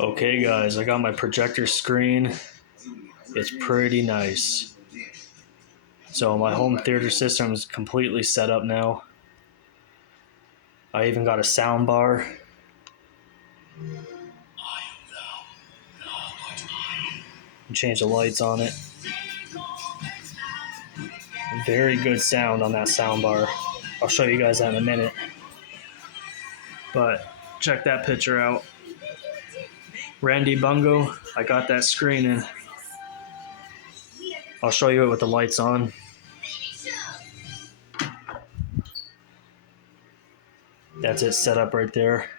Okay guys, I got my projector screen. It's pretty nice. So my home theater system is completely set up now. I even got a sound bar. Change the lights on it. Very good sound on that sound bar. I'll show you guys that in a minute. But check that picture out. Randy Bungo, I got that screen in. I'll show you it with the lights on. That's it set up right there.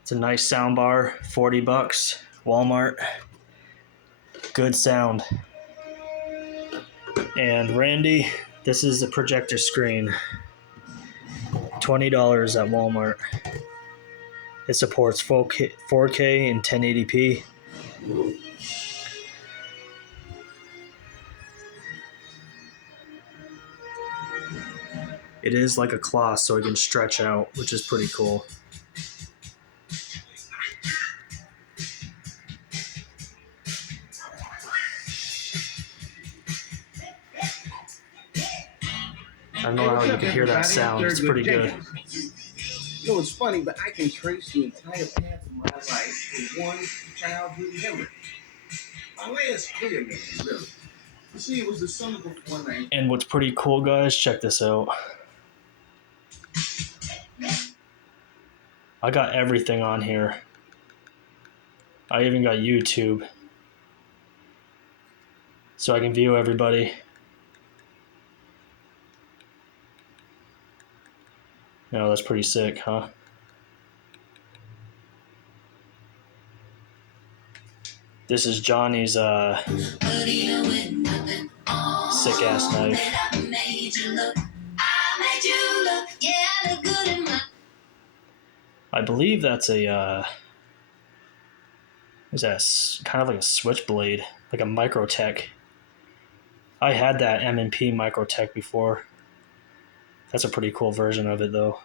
It's a nice sound bar, 40 bucks, Walmart. Good sound. And Randy, this is the projector screen. $20 at Walmart. It supports 4K and 1080p. It is like a cloth, so it can stretch out, which is pretty cool. I don't know how you can hear that sound. It's pretty good. You know, it's funny, but I can trace the entire path of my life to one childhood memory. My last clear memory, really. You see, it was the summer before 19. And what's pretty cool, guys, check this out. I got everything on here. I even got YouTube. So I can view everybody. No, that's pretty sick, huh? This is Johnny's sick ass knife. I believe that's a is that kind of like a switchblade, like a Microtech. I had that M&P Microtech before. That's a pretty cool version of it though.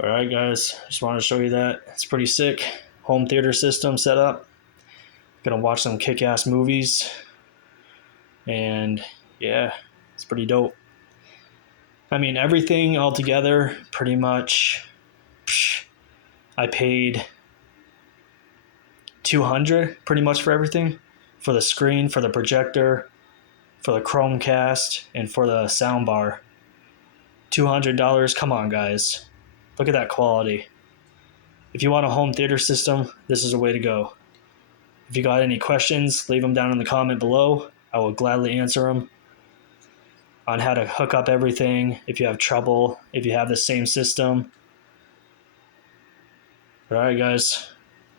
Alright guys, just wanted to show you that. It's pretty sick. Home theater system set up. Gonna watch some kick-ass movies. And yeah, it's pretty dope. I mean, everything all together, pretty much, I paid $200 pretty much for everything. For the screen, for the projector, for the Chromecast, and for the soundbar. $200, come on guys. Look at that quality. If you want a home theater system, this is the way to go. If you got any questions, leave them down in the comment below. I will gladly answer them on how to hook up everything, if you have trouble, if you have the same system. All right, guys.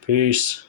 Peace.